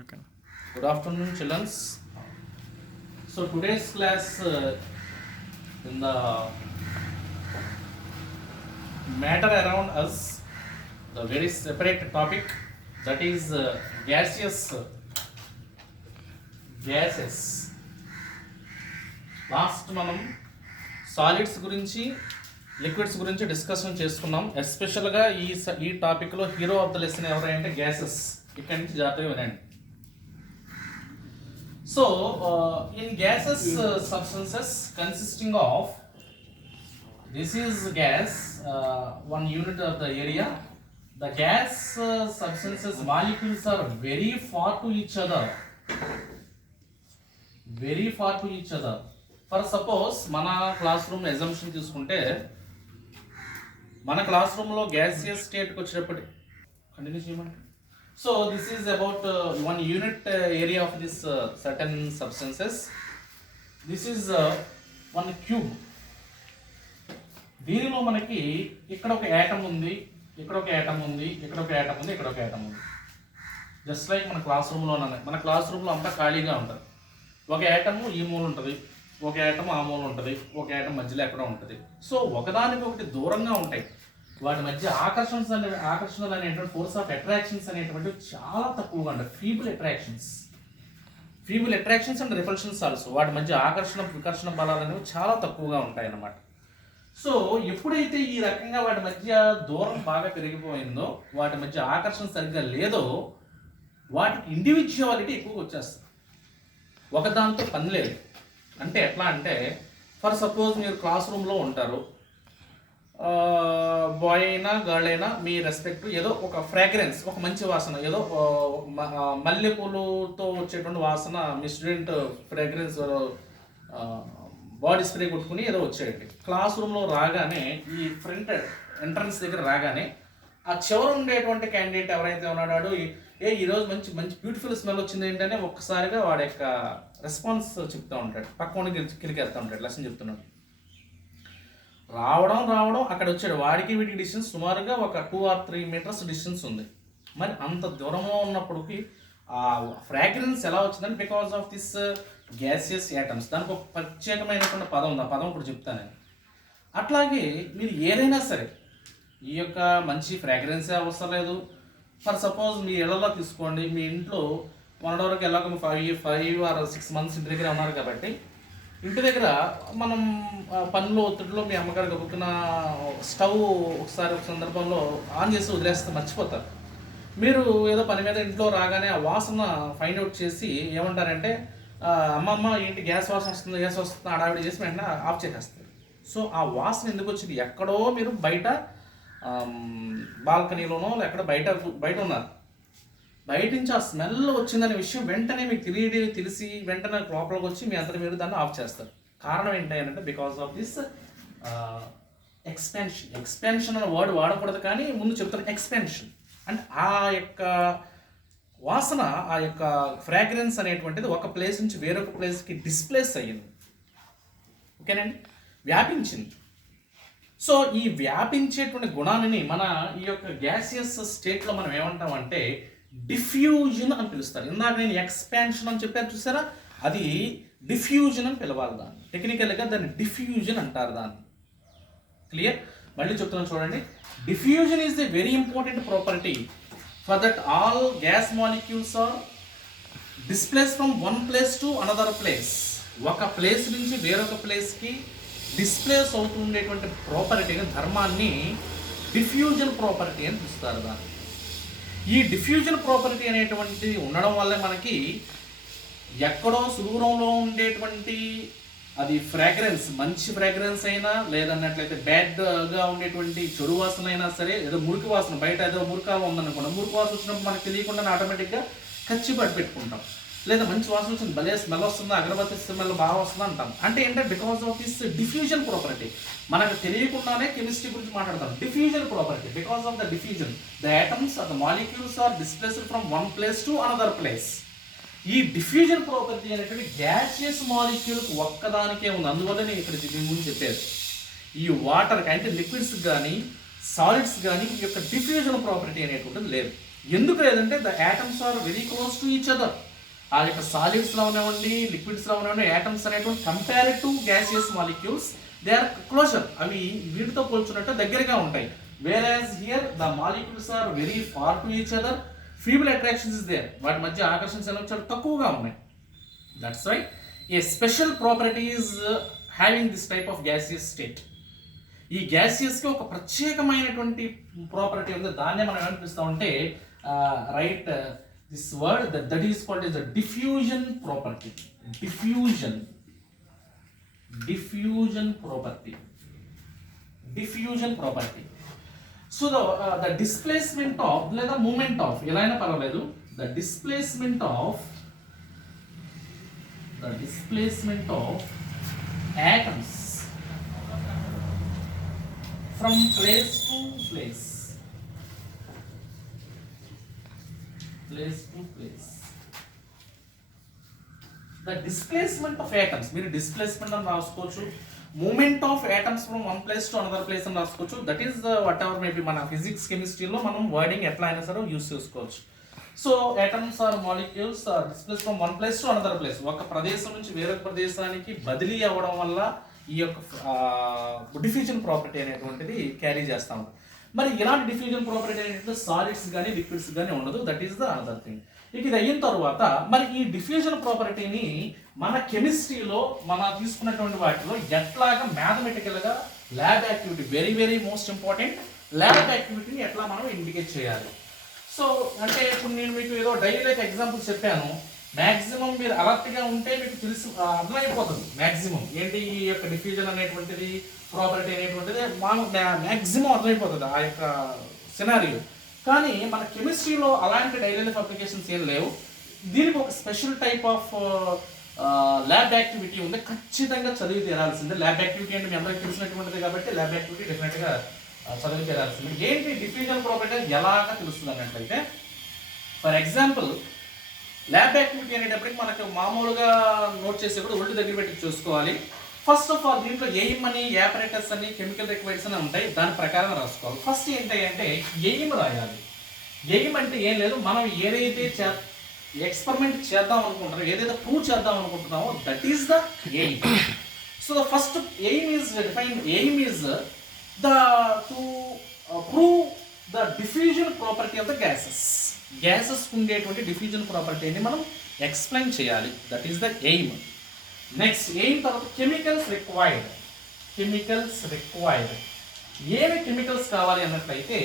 Okay. Good afternoon, children. So today's class in the matter around us, the very separate topic, that is gaseous gases. Last మనం solids గురించి liquids గురించి discussion చేసుకున్నాం. ఎస్పెషల్గా ఈ టాపిక్లో hero of the lesson ఎవరంటే gases. ఇక్కడి నుంచి జాగ్రత్తగా వినండి. So, in gaseous substances consisting of, this is gas, 1 unit of the area. The gas substances molecules are very far to each other. Very far to each other. For suppose, మన class room example తీసుకుంటే మన class రూమ్లో gaseous స్టేట్కి వచ్చేటప్పుడు continue చేయమంటే. So this is about 1 unit area of this certain substances. This is 1 cube. దీనిలో మనకి ఇక్కడ ఒక యాటమ్ ఉంది, ఇక్కడ ఒక యాటమ్ ఉంది, ఇక్కడ ఒక యాటమ్ ఉంది, ఇక్కడ ఒక యాటమ్ ఉంది. జస్ట్ లైక్ మన క్లాస్ రూమ్లో అంతా ఖాళీగా ఉంటుంది. ఒక యాటమ్ ఈ మూల ఉంటుంది, ఒక యాటమ్ ఆ మూల ఉంటుంది, ఒక యాటమ్ మధ్యలో ఎక్కడ ఉంటుంది. సో ఒకదానికి ఒకటి దూరంగా ఉంటాయి. వాటి మధ్య ఆకర్షణలు అనేటువంటి ఫోర్స్ ఆఫ్ అట్రాక్షన్స్ అనేటువంటివి చాలా తక్కువగా ఉంటాయి. Feeble attractions and repulsions also. వాటి మధ్య వికర్షణ బలాలు అనేవి చాలా తక్కువగా ఉంటాయి అన్నమాట. సో ఎప్పుడైతే ఈ రకంగా వాటి మధ్య దూరం బాగా పెరిగిపోయిందో, వాటి మధ్య ఆకర్షణ సరిగ్గా లేదో, వాటికి ఇండివిజువాలిటీ ఎక్కువగా వచ్చేస్తుంది. ఒకదాంతో పని లేదు. అంటే ఎట్లా అంటే, ఫర్ సపోజ్ మీరు క్లాస్ రూమ్లో ఉంటారు, బాయ్ అయినా గర్ల్ అయినా మీ రెస్పెక్ట్ ఏదో ఒక ఫ్రాగ్రెన్స్, ఒక మంచి వాసన, ఏదో మల్లెపూలతో వచ్చేటువంటి వాసన, మీ స్టూడెంట్ ఫ్రాగ్రెన్స్ బాడీ స్ప్రే కొట్టుకుని ఏదో వచ్చేయండి. క్లాస్ రూమ్లో రాగానే, ఈ ఫ్రంట్ ఎంట్రన్స్ దగ్గర రాగానే, ఆ చివర ఉండేటువంటి క్యాండిడేట్ ఎవరైతే ఉన్నాడో, ఈరోజు మంచి మంచి బ్యూటిఫుల్ స్మెల్ వచ్చింది ఏంటనే ఒక్కసారిగా వాడి యొక్క రెస్పాన్స్ చెప్తూ ఉంటాడు. పక్కన కిలికేస్తూ ఉంటాడు, లెసన్ చెప్తున్నాడు. రావడం అక్కడ వచ్చాడు. వాడికి వీటికి డిస్టెన్స్ సుమారుగా ఒక 2 or 3 meters డిస్టెన్స్ ఉంది. మరి అంత దూరంలో ఉన్నప్పటికీ ఆ ఫ్రాగ్రెన్స్ ఎలా వచ్చిందని, because of this gaseous atoms. దానికి ఒక ప్రత్యేకమైనటువంటి పదం ఉంది. ఆ పదం ఇప్పుడు చెప్తాను నేను. అట్లాగే మీరు ఏదైనా సరే, ఈ యొక్క మంచి ఫ్రాగ్రెన్సే అవసరం లేదు. ఫర్ సపోజ్ మీ ఇళ్లలో తీసుకోండి, మీ ఇంట్లో వరకు ఎలాగో 5 or 6 months ఇంటి దగ్గర ఉన్నారు కాబట్టి, ఇంటి దగ్గర మనం పనులు ఒత్తిడిలో మీ అమ్మగారు గబుక్కున్న స్టవ్ ఒకసారి ఒక సందర్భంలో ఆన్ చేసి వదిలేస్తే మర్చిపోతారు. మీరు ఏదో పని మీద ఇంట్లో రాగానే ఆ వాసన ఫైండ్ అవుట్ చేసి ఏమంటారంటే, అమ్మమ్మ ఏంటి గ్యాస్ వాసన వస్తుంది ఆడావిడి చేసి వెంటనే ఆఫ్ చేసేస్తారు. సో ఆ వాసన ఎందుకు వచ్చింది? ఎక్కడో మీరు బయట బాల్కనీలోనో ఎక్కడ బయట ఉన్నారు, బయట నుంచి ఆ స్మెల్ వచ్చిందనే విషయం వెంటనే మీకు తెలిసి వెంటనే లోపలికి వచ్చి మీ అంతా మీరు దాన్ని ఆఫ్ చేస్తారు. కారణం ఏంటంటే, బికాస్ ఆఫ్ దిస్ ఎక్స్పెన్షన్ అనే వర్డ్ వాడకూడదు, కానీ ముందు చెప్తాను ఎక్స్పెన్షన్. అంటే ఆ యొక్క వాసన, ఆ యొక్క ఫ్రాగ్రెన్స్ అనేటువంటిది ఒక ప్లేస్ నుంచి వేరొక ప్లేస్కి డిస్ప్లేస్ అయ్యింది. ఓకేనండి, వ్యాపించింది. సో ఈ వ్యాపించేటువంటి గుణాన్ని మన ఈ యొక్క గ్యాసియస్ స్టేట్లో మనం ఏమంటామంటే డిఫ్యూజన్ అని పిలుస్తారు. ఇందాక నేను ఎక్స్పాన్షన్ అని చెప్పాను చూసారా, అది డిఫ్యూజన్ అని పిలవాలి. దాన్ని టెక్నికల్గా దాన్ని డిఫ్యూజన్ అంటారు. దాన్ని క్లియర్? మళ్ళీ చెప్తున్నాను చూడండి. Diffusion is the very important property for that all gas molecules are displace from one place to another place. ఒక ప్లేస్ నుంచి వేరొక ప్లేస్కి డిస్ప్లేస్ అవుతుండేటువంటి ప్రాపర్టీని, ధర్మాన్ని డిఫ్యూజన్ ప్రాపర్టీ అని పిలుస్తారు. దాన్ని ఈ డిఫ్యూజన్ ప్రాపర్టీ అనేటువంటి ఉండడం వల్ల మనకి ఎక్కడో సుదూరంలో ఉండేటువంటి అది ఫ్రాగ్రెన్స్, మంచి ఫ్రాగ్రెన్స్ అయినా, లేదన్నట్లయితే బ్యాడ్గా ఉండేటువంటి చెడు వాసన అయినా సరే, ఏదో మురికి వాసన, బయట ఏదో మురికాలు ఉందనుకోండి, మురికి వాసన వచ్చినప్పుడు మనకు తెలియకుండా ఆటోమేటిక్గా కచ్చి పెట్టుకుంటాం. లేదా మంచి వాసన వచ్చింది, భలే స్మెల్ వస్తుందా, అగరబత్తి స్మెల్ బాగా వస్తుందా అంటాం. అంటే ఏంటంటే because of this diffusion property. మనకు తెలియకుండానే కెమిస్ట్రీ గురించి మాట్లాడతాం. Diffusion property, because of the diffusion the atoms are the molecules are displaced from one place to another place. ఈ డిఫ్యూజన్ ప్రాపర్టీ అనేటువంటి గ్యాసియస్ మాలిక్యూల్కి ఒక్కదానికే ఉంది. అందువల్ల నేను ఇక్కడ దీని గురించి చెప్పాను. ఈ వాటర్కి అంటే లిక్విడ్స్ కానీ సాలిడ్స్ కానీ ఈ యొక్క డిఫ్యూజన్ ప్రాపర్టీ అనేటువంటిది లేదు. ఎందుకు లేదంటే the atoms are very close to each other. ఆ యొక్క సాలిడ్స్లో ఉన్నవండి, లిక్విడ్స్లో ఉన్నవండి, యాటమ్స్ అనేటువంటి compared to gaseous molecules they are closer. అవి వీటితో పోల్చున్నట్టు దగ్గరగా ఉంటాయి. Whereas here the molecules are very far to each other, feeble attractions is there. వాటి మధ్య ఆకర్షణ చాలా తక్కువగా ఉన్నాయి. That's why a special property is having this type of gaseous state. ఈ గ్యాసియస్కి ఒక ప్రత్యేకమైనటువంటి ప్రాపర్టీ ఉంది. దాన్నే మనం ఏమనిపిస్తామంటే right this word that is called is the diffusion property. Diffusion property. So the displacement of లేదా మూమెంట్ ఆఫ్ ఎలా అయినా పర్వాలేదు, the displacement of atoms from place to place. The displacement of atoms, మీరు displacement అని రాసుకోవచ్చు, movement of atoms from one place to another place అని రాసుకోవచ్చు. That is whatever maybe మన ఫిజిక్స్ కెమిస్ట్రీలో మనం వర్డింగ్ ఎట్లా అయినా సరే యూస్ చేసుకోవచ్చు. So atoms or molecules are displace from one place to another place. ఒక ప్రదేశం నుంచి వేరొక ప్రదేశానికి బదిలీ అవ్వడం వల్ల ఈ యొక్క డిఫ్యూజన్ ప్రాపర్టీ అనేటువంటిది క్యారీ చేస్తాము. మరి ఇలాంటి డిఫ్యూజన్ ప్రాపర్టీ అనేటువంటి సాలిడ్స్ కానీ లిక్విడ్స్ కానీ ఉండదు. That is the another thing. ఇక ఇది అయిన తర్వాత మరి ఈ డిఫ్యూజన్ ప్రాపర్టీని మన కెమిస్ట్రీలో మన తీసుకున్నటువంటి వాటిలో ఎట్లాగా మ్యాథమెటికల్గా lab activity, very very most important, lab యాక్టివిటీని ఎట్లా మనం ఇండికేట్ చేయాలి. సో అంటే ఇప్పుడు నేను మీకు ఏదో డైలీ లైఫ్ ఎగ్జాంపుల్స్ చెప్పాను. మ్యాక్సిమం మీరు అలర్ట్గా ఉంటే మీకు తెలుసు, అర్థమైపోతుంది మ్యాక్సిమం ఏంటి ఈ యొక్క డిఫ్యూజన్ అనేటువంటిది, ప్రాపర్టీ అనేటువంటిది మ్యాక్సిమం అర్థమైపోతుంది ఆ యొక్క సినారియో. కానీ మన కెమిస్ట్రీలో అలాంటి డైలీ లైఫ్ అప్లికేషన్స్ ఏం లేవు. దీనికి ఒక special type of lab activity ఉంది, ఖచ్చితంగా చదివి తీరాల్సిందే. ల్యాబ్ యాక్టివిటీ అంటే మీ అందరికీ తెలిసినటువంటిది కాబట్టి ల్యాబ్ యాక్టివిటీ డెఫినెట్గా చదివి తీరాల్సిందే. ఏంటి డిఫ్యూజన్ ప్రాపర్టీ ఎలాగా తెలుస్తుంది అన్నట్లయితే, ఫర్ ఎగ్జాంపుల్ ల్యాబ్ యాక్టివిటీ అనేటప్పటికి మనకు మామూలుగా నోట్ చేసేప్పుడు ఒళ్ళు దగ్గర పెట్టి చూసుకోవాలి. ఫస్ట్ ఆఫ్ ఆల్ దీంట్లో ఎయిమ్ అని, యాపరేటస్ అని, కెమికల్ రిక్వైర్స్ అని ఉంటాయి. దాని ప్రకారం రాసుకోవాలి. ఫస్ట్ ఏంటి అంటే ఎయిమ్ రాయాలి. ఎయిమ్ అంటే ఏం లేదు, మనం ఏదైతే ఎక్స్పెరిమెంట్ చేద్దాం అనుకుంటారో, ఏదైతే ప్రూవ్ చేద్దాం అనుకుంటున్నామో that is the aim. So the first aim is defined. Aim is to prove the diffusion property of the gases. Gases ఉండేటువంటి diffusion property ని మనం ఎక్స్ప్లెయిన్ చేయాలి. That is the aim. Next aim తర్వాత chemicals required. ఏమి chemicals కావాలి అన్నట్లయితే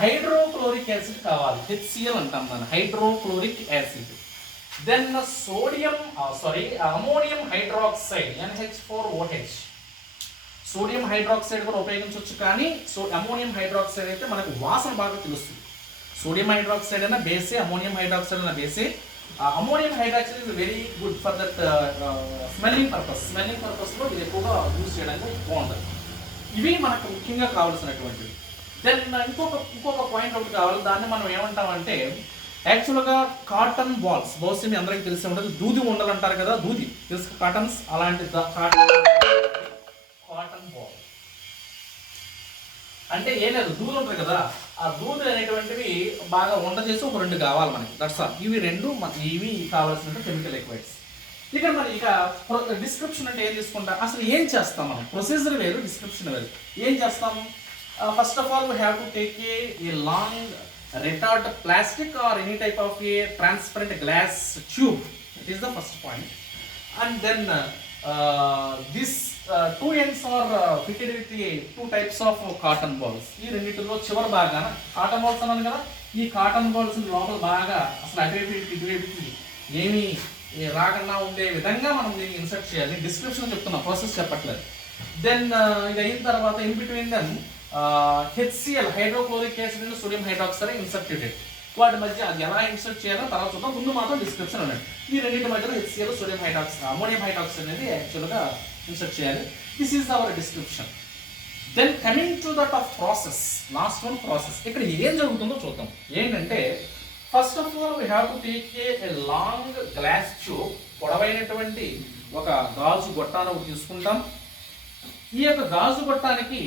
hydrochloric acid కావాలి, HCl అంటాం మనం, hydrochloric acid. Then ammonium hydroxide, NH4OH. Sodium hydroxide కూడా ఉపయోగించవచ్చు, కానీ అమోనియం హైడ్రాక్సైడ్ అయితే మనకు వాసన బాగా తెలుస్తుంది. సోడియం హైడ్రాక్సైడ్ అయినా బేసే, అమోనియం హైడ్రాక్సైడ్ అయినా బేసే. Ammonium hydroxide is very good for that smelling పర్పస్లో ఇది ఎక్కువగా యూజ్ చేయడానికి బాగుంటుంది. ఇవి మనకు ముఖ్యంగా కావాల్సినటువంటివి. దెన్ ఇంకొక పాయింట్ ఒకటి కావాలి. దాన్ని మనం ఏమంటామంటే యాక్చువల్గా కాటన్ బాల్స్. బహుశా మీ అందరికీ తెలిసి ఉంటుంది, దూది ఉండలు అంటారు కదా, దూది తెలుసు, కాటన్స్. అలాంటి కాటన్ బాల్ అంటే ఏం లేదు, దూది ఉంటుంది కదా, ఆ దూది అనేటువంటివి బాగా వంట చేసి ఒక 2 కావాలి మనకి. That's all. ఇవి 2 ఇవి కావాల్సిన కెమికల్ రిక్వైర్స్. ఇక్కడ మరి ఇక డిస్క్రిప్షన్ అంటే ఏం తీసుకుంటాం, అసలు ఏం చేస్తాం మనం, ప్రొసీజర్ వేరు, డిస్క్రిప్షన్ వేరు. ఏం చేస్తాం? First of all we have to take a long retard plastic or any type of a transparent glass tube. It is the first point. And then this 2 ends are fitted with the 2 types of cotton balls. ఈ రెండిటిలో చివరి భాగాన cotton balls అన్నాను కదా, ఈ cotton balls లోపల బాగా అసలు అటువైపు ఏమి రాకుండా ఉండే విధంగా మనం దీన్ని ఇన్సర్ట్ చేయాలి. డిస్క్రిప్షన్ చెప్తున్నా, ప్రాసెస్ చెప్పట్లేదు. దెన్ ఇది అయిన తర్వాత in between then HCl hydrochloric acid and sodium hydroxide inserted. వాటి మధ్య అది ఎలా ఇన్సర్ట్ చేయాలో తర్వాత చూద్దాం. ముందు మాత్రం డిస్క్రిప్షన్ ఉన్నాయి. ఈ రెండింటి మధ్యలో HCl sodium hydroxide, ammonium hydroxide అనేది యాక్చువల్గా ఇన్సర్ట్ చేయాలి. This is our description. Then coming to that of process, last one process. ఇక్కడ ఏం జరుగుతుందో చూద్దాం. ఏంటంటే first of all we have to take a long glass tube, పొడవైనటువంటి ఒక గాజు గొట్టాను తీసుకుంటాం. ఈ యొక్క గాజు గొట్టానికి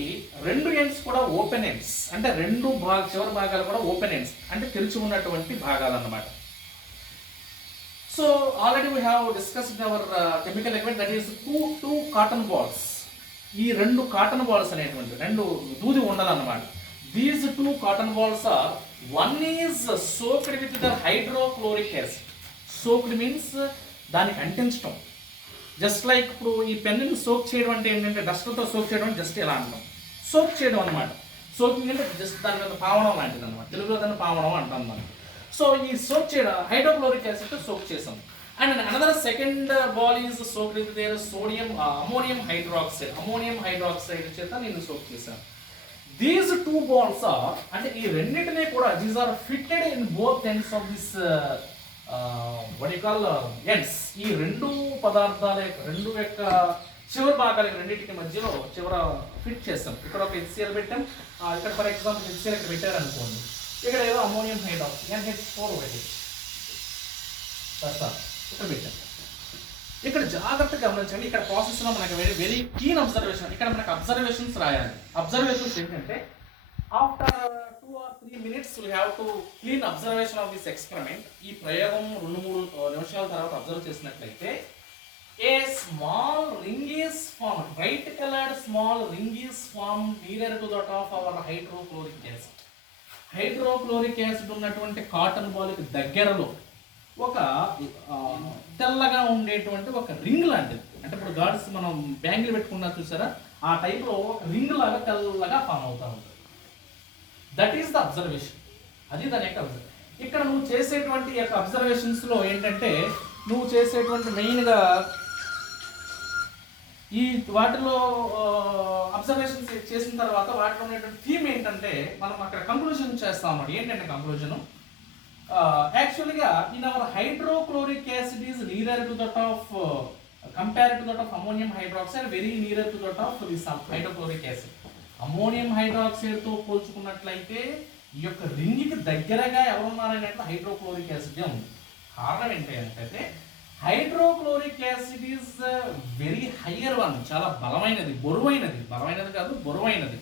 రెండు ఎండ్స్ కూడా ఓపెన్ ఎండ్స్, అంటే రెండు చివరి భాగాలు కూడా ఓపెన్ ఎండ్స్, అంటే తెరిచి ఉన్నటువంటి భాగాలు అన్నమాట. So already we have discussed our chemical equipment, that is two cotton balls. ఈ రెండు కాటన్ బాల్స్ అనేటువంటి రెండు దూది ఉండాలన్నమాట. These two cotton balls are, one is soaked with the hydrochloric acid. Soaked means దానికి అంటించడం. జస్ట్ లైక్ ఇప్పుడు ఈ పెన్నుని సోక్ చేయడం అంటే ఏంటంటే డస్టర్తో సోక్ చేయడం అంటే జస్ట్ ఇలా అంటాం, సోక్ చేయడం అనమాట. సోకింగ్ అంటే జస్ట్ దాని మీద పావడం లాంటిది అనమాట, తెలుగులో దాన్ని పావడం అంటాం మనం. సో ఈ సోక్ చేయడం హైడ్రోక్లోరిక్ యాసిడ్తో సోక్ చేసాం. And another second ball is soak with their ammonium hydroxide చేత నేను సోక్ చేశాను. దీస్ టూ బాల్స్ ఆర్, అంటే ఈ రెండింటినీ కూడా these are fitted in both ends of this ends. ఈ రెండు పదార్థాల రెండు యొక్క చివరి భాగాలకి రెండింటికి మధ్యలో చివర ఫిట్ చేస్తాం. ఇక్కడ ఒక HCl పెట్టాం, ఇక్కడ ఫర్ ఎగ్జాంపుల్ HCl ఇక్కడ పెట్టారనుకోండి, ఇక్కడ ఏదో అమోనియం హైడ్రాక్సైడ్ NH4 ఒకటి ఇక్కడ పెట్టాం. ఇక్కడ జాగ్రత్తగా గమనించండి, ఇక్కడ ప్రాసెస్లో మనకి వెరీ కీన్ అబ్జర్వేషన్. ఇక్కడ మనకి అబ్జర్వేషన్స్ రాయాలి. అబ్జర్వేషన్స్ ఏంటంటే after 2 or 3 minutes we have to clean observation of this experiment. ఈ ప్రయోగం 2-3 నిమిషాల తర్వాత అబ్జర్వ్ చేసినట్లయితే a small ring is formed, bright colored small ring is formed nearer to that of our hydrochloric acid. Hydrochloric acid ఉన్నటువంటి cotton బాల్కి దగ్గరలో ఒక తెల్లగా ఉండేటువంటి ఒక రింగ్ లాంటిది, అంటే ఇప్పుడు గాడ్స్ మనం బ్యాంగిల్ పెట్టుకున్నా చూసారా, ఆ టైప్లో ఒక రింగ్ లాగా తెల్లగా ఫామ్ అవుతూ ఉంటుంది. That is the observation. అది దాని యొక్క ఇక్కడ నువ్వు చేసేటువంటి యొక్క అబ్జర్వేషన్స్లో ఏంటంటే నువ్వు చేసేటువంటి మెయిన్గా ఈ వాటిలో అబ్జర్వేషన్స్ చేసిన తర్వాత వాటిలో ఉండేటువంటి థీమ్ ఏంటంటే మనం అక్కడ కంక్లూజన్ చేస్తాం అన్నమాట. ఏంటంటే కంక్లూజను యాక్చువల్గా in our hydrochloric acid is nearer to that of compare to that of ammonium hydroxide, very nearer to that of this hydrochloric acid. Ammonium హైడ్రాక్సైడ్తో పోల్చుకున్నట్లయితే ఈ యొక్క రింగ్కి దగ్గరగా ఎవరున్నారనేది హైడ్రోక్లోరిక్ యాసిడ్ ఉంది. కారణం ఏంటంటే hydrochloric acid is very higher one, చాలా బలమైనది, బలమైనది కాదు బరువైనది.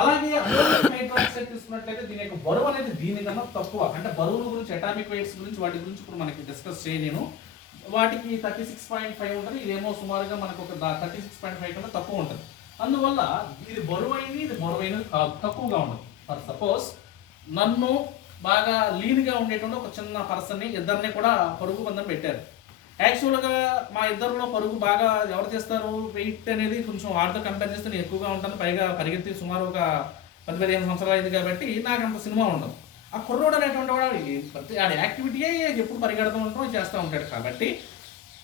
అలాగే అమోనియం హైడ్రాక్సైడ్ తీసుకున్నట్లయితే దీని యొక్క బరువు అనేది దీనికన్నా తక్కువ. అంటే బరువుల గురించి, అటామిక్ వెయిట్స్ గురించి, వాటి గురించి ఇప్పుడు మనకి డిస్కస్ చేయలేను. వాటికి 36.5 ఉంటుంది, ఇదేమో సుమారుగా మనకు ఒక 36.5 కన్నా తక్కువ ఉంటుంది. అందువల్ల ఇది బరువైనది, ఇది బరువైనది కాదు, తక్కువగా ఉండదు. ఫర్ సపోజ్ నన్ను బాగా లీన్గా ఉండేటువంటి ఒక చిన్న పర్సన్ని, ఇద్దరిని కూడా పరుగు పందెం పెట్టారు. యాక్చువల్గా మా ఇద్దరిలో పరుగు బాగా ఎవరు చేస్తారు, వెయిట్ అనేది కొంచెం వాటితో కంపేర్ చేస్తే నేను ఎక్కువగా ఉంటాను, పైగా పరిగెత్తి సుమారు ఒక 10-15 సంవత్సరాలు అయింది కాబట్టి నాకు అంత సినిమా ఉండదు. ఆ కుర్రోడు అనేటువంటి వాడు ఆడి యాక్టివిటీయే ఎప్పుడు పరిగెడుతూ ఉంటాం, చేస్తూ ఉంటాడు. కాబట్టి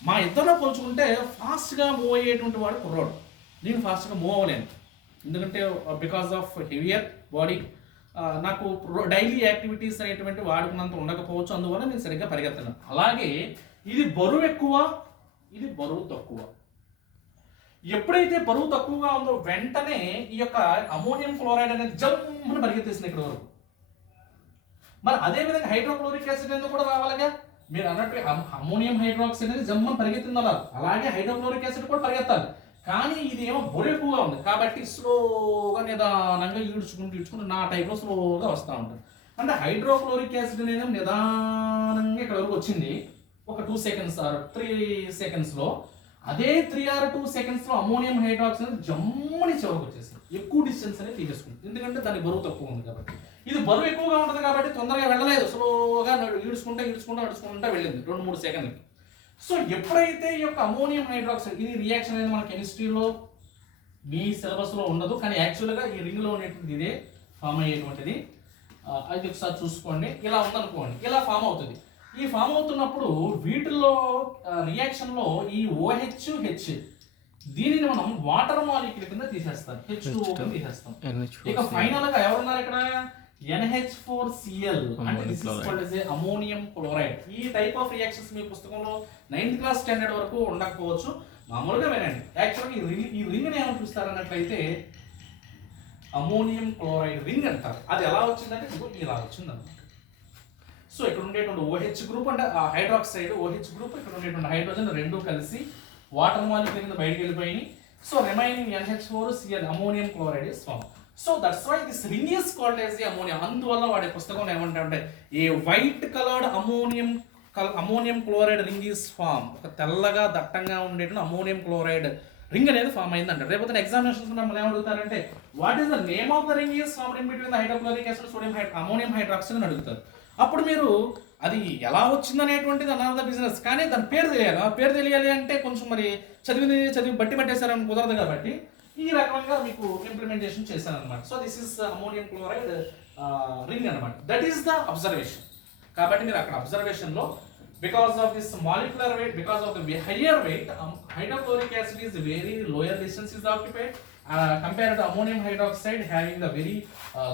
మా ఇద్దరిలో పోల్చుకుంటే ఫాస్ట్గా మూవ్ అయ్యేటువంటి వాడు కుర్రోడు. నేను ఫాస్ట్గా మూవ్ అవ్వలేను, ఎందుకంటే బికాస్ ఆఫ్ హెవియర్ బాడీ. నాకు డైలీ యాక్టివిటీస్ అనేటువంటి వాడుకున్నంత ఉండకపోవచ్చు, అందువల్ల నేను సరిగ్గా పరిగెత్తను. అలాగే ఇది బరువు ఎక్కువ, ఇది బరువు తక్కువ. ఎప్పుడైతే బరువు తక్కువగా ఉందో వెంటనే ఈ యొక్క అమోనియం క్లోరైడ్ అనేది జమ్మున పరిగెత్తేసింది ఇక్కడ వరకు. మరి అదేవిధంగా హైడ్రోక్లోరిక్ యాసిడ్ ఎందుకు కూడా రావాలిగా, మీరు అన్నట్టు అమోనియం హైడ్రాక్సైడ్ అనేది జమ్మని పరిగెత్తింది అలా, అలాగే హైడ్రోక్లోరిక్ యాసిడ్ కూడా పరిగెత్తాలి. కానీ ఇది ఏమో బరువు ఎక్కువగా ఉంది కాబట్టి స్లోగా నిదానంగా ఈడ్చుకుంటూ నా టైప్లో స్లోగా వస్తూ ఉంటుంది. అంటే హైడ్రోక్లోరిక్ యాసిడ్ అనేది నిదానంగా ఇక్కడ వరకు వచ్చింది ఒక 2 seconds or 3 secondsలో. అదే 3 or 2 secondsలో అమోనియం హైడ్రాక్సైడ్ జమ్మని చివరికి వచ్చేసింది, ఎక్కువ డిస్టెన్స్ అనేది తీసేసుకుంది, ఎందుకంటే దాని బరువు తక్కువ ఉంది కాబట్టి. ఇది బరువు ఎక్కువగా ఉంటుంది కాబట్టి తొందరగా వెళ్ళలేదు, స్లోగా ఈడ్చుకుంటా వెళ్ళింది 2-3 సెకండ్లకి. సో ఎప్పుడైతే ఈ యొక్క అమోనియం హైడ్రాక్సైడ్, ఇది రియాక్షన్ అనేది మన కెమిస్ట్రీలో మీ సిలబస్లో ఉండదు, కానీ యాక్చువల్గా ఈ రింగ్లో ఉండేటువంటిది ఇదే ఫామ్ అయ్యేటువంటిది. అది ఒకసారి చూసుకోండి. ఇలా ఉందనుకోండి, ఇలా ఫామ్ అవుతుంది. ఈ ఫామ్ అవుతున్నప్పుడు వీటిల్లో రియాక్షన్లో ఈ OH దీనిని మనం వాటర్ మాలిక్యూల్ కింద తీసేస్తాం, H2O కింద తీసేస్తాం. ఇక ఫైనల్గా ఎవరున్నారు ఇక్కడ, NH4Cl, అంటే this is called as ammonium chloride. ఈ టైప్ ఆఫ్ రియాక్షన్స్ మీ పుస్తకంలో 9th క్లాస్ స్టాండర్డ్ వరకు ఉండకపోవచ్చు, మామూలుగా వినండి. యాక్చువల్గా ఈ రింగ్ని ఏమని చూస్తారన్నట్లయితే అమోనియం క్లోరైడ్ రింగ్ అంటారు. అది ఎలా వచ్చిందంటే ఇలా వచ్చిందన్నమాట. సో ఇక్కడ ఉండేటువంటి OH గ్రూప్ అంటే ఆ హైడ్రాక్సైడ్ OH గ్రూప్, ఇక్కడ ఉండేటువంటి హైడ్రోజన్ రెండు కలిసి వాటర్ మాలిక్యూల్ కింద బయటకు వెళ్ళిపోయి So remaining NH4Cl ammonium chloride is formed. So that's why this ring is called as the ammonia. అందువల్ల వాడి పుస్తకం ఏమంటే a white coloured ammonium chloride ring is form. ఒక తెల్లగా దట్టంగా ఉండేటువంటి అమోనియం క్లోరైడ్ రింగ్ అనేది ఫామ్ అయిందంట. రేపు ఎగ్జామినేషన్స్ మనం ఏమడుగుతారంటే what is the name of the ring is formed in between the hydrochloric acid sodium ammonium hydroxide అని అడుగుతారు. అప్పుడు మీరు అది ఎలా వచ్చిందనేటువంటిది అనదర్ బిజినెస్, కానీ దాని పేరు తెలియాలి. ఆ పేరు తెలియాలి అంటే కొంచెం మరి చదివి బట్టి పట్టేశారని కుదరదు కాబట్టి ఈ రకంగా మీకు ఇంప్లిమెంటేషన్ చేశాను అనమాట. So this is ammonium chloride ring అనమాట. That is the observation. కాబట్టి మీరు అక్కడ అబ్జర్వేషన్లో because of this molecular weight, because of the higher weight, hydrochloric acid is very lower distance is occupied compared to ammonium hydroxide having the very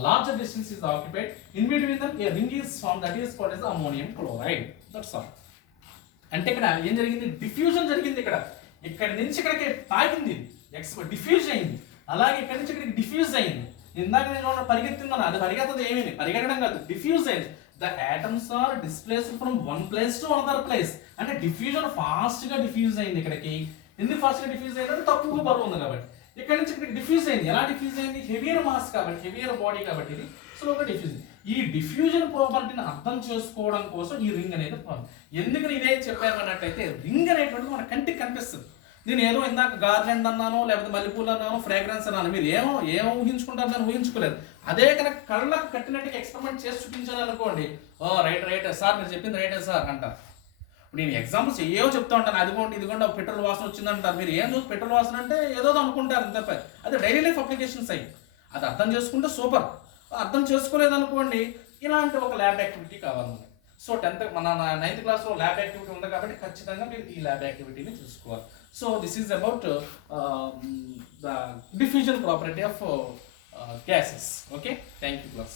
larger distance is occupied. In between them a ring is formed that is called as the ammonium chloride. That's all. అంటే ఇక్కడ ఏం జరిగింది, diffusion జరిగింది. ఇక్కడ నుంచి ఇక్కడికి తాగింది, diffuse అయింది. అలాగే ఇక్కడ నుంచి ఇక్కడికి డిఫ్యూజ్ అయింది. ఇందాక నేను పరిగెత్తున్నాను, అది పరిగెత్తదు, ఏమీ పరిగెత్తడం కాదు, డిఫ్యూజ్ అయింది. The atoms are displaced from one place to another place. అంటే డిఫ్యూజన్ ఫాస్ట్ గా డిఫ్యూజ్ అయింది. ఇక్కడికి ఎందుకు ఫాస్ట్ గా డిఫ్యూజ్ అయిందంటే తక్కువ బరువు ఉంది కాబట్టి. ఇక్కడ నుంచి ఇక్కడికి డిఫ్యూజ్ అయింది. ఎలా డిఫ్యూజ్ అయింది, హెవియర్ మాస్ కాబట్టి, హెవియర్ బాడీ కాబట్టి ఇది స్లోగా డిఫ్యూజ్. ఈ డిఫ్యూజన్ ప్రాపర్టీని అర్థం చేసుకోవడం కోసం ఈ రింగ్ అనేది ఎందుకని ఇదే చెప్పామన్నట్టయితే రింగ్ అనేటువంటిది మన కంటికి కనిపిస్తుంది. నేను ఏదో ఇందాక గార్లెండ్ అన్నాను, లేకపోతే మల్లెపూలు అన్నాను, ఫ్రాగ్రెన్స్ అన్నాను, మీరు ఏమో ఊహించుకుంటారు, దాన్ని ఊహించుకోలేదు. అదే కనుక కళ్ళకు కట్టినట్టుగా ఎక్స్పెరిమెంట్ చేసి చూపించాను అనుకోండి, రైట్ సార్ మీరు చెప్పింది రైటే సార్ అంటారు. నేను ఎగ్జాంపుల్స్ ఏవో చెప్తా ఉంటాను, అదిగోండి ఇదిగోండి ఒక పెట్రోల్ వాసన వచ్చిందంటారు. మీరు ఏం చూసి పెట్రోల్ వాసన అంటే ఏదో అనుకుంటారు తప్ప, అది డైలీ లైఫ్ అప్లికేషన్స్ అయ్యి అది అర్థం చేసుకుంటే సూపర్. అర్థం చేసుకోలేదనుకోండి, ఇలాంటి ఒక ల్యాబ్ యాక్టివిటీ కావాలి. సో 10th మన 9th క్లాస్లో ల్యాబ్ యాక్టివిటీ ఉంది కాబట్టి ఖచ్చితంగా మీరు ఈ ల్యాబ్ యాక్టివిటీని చూసుకోవాలి. So this is about the diffusion property of gases. Okay, thank you class.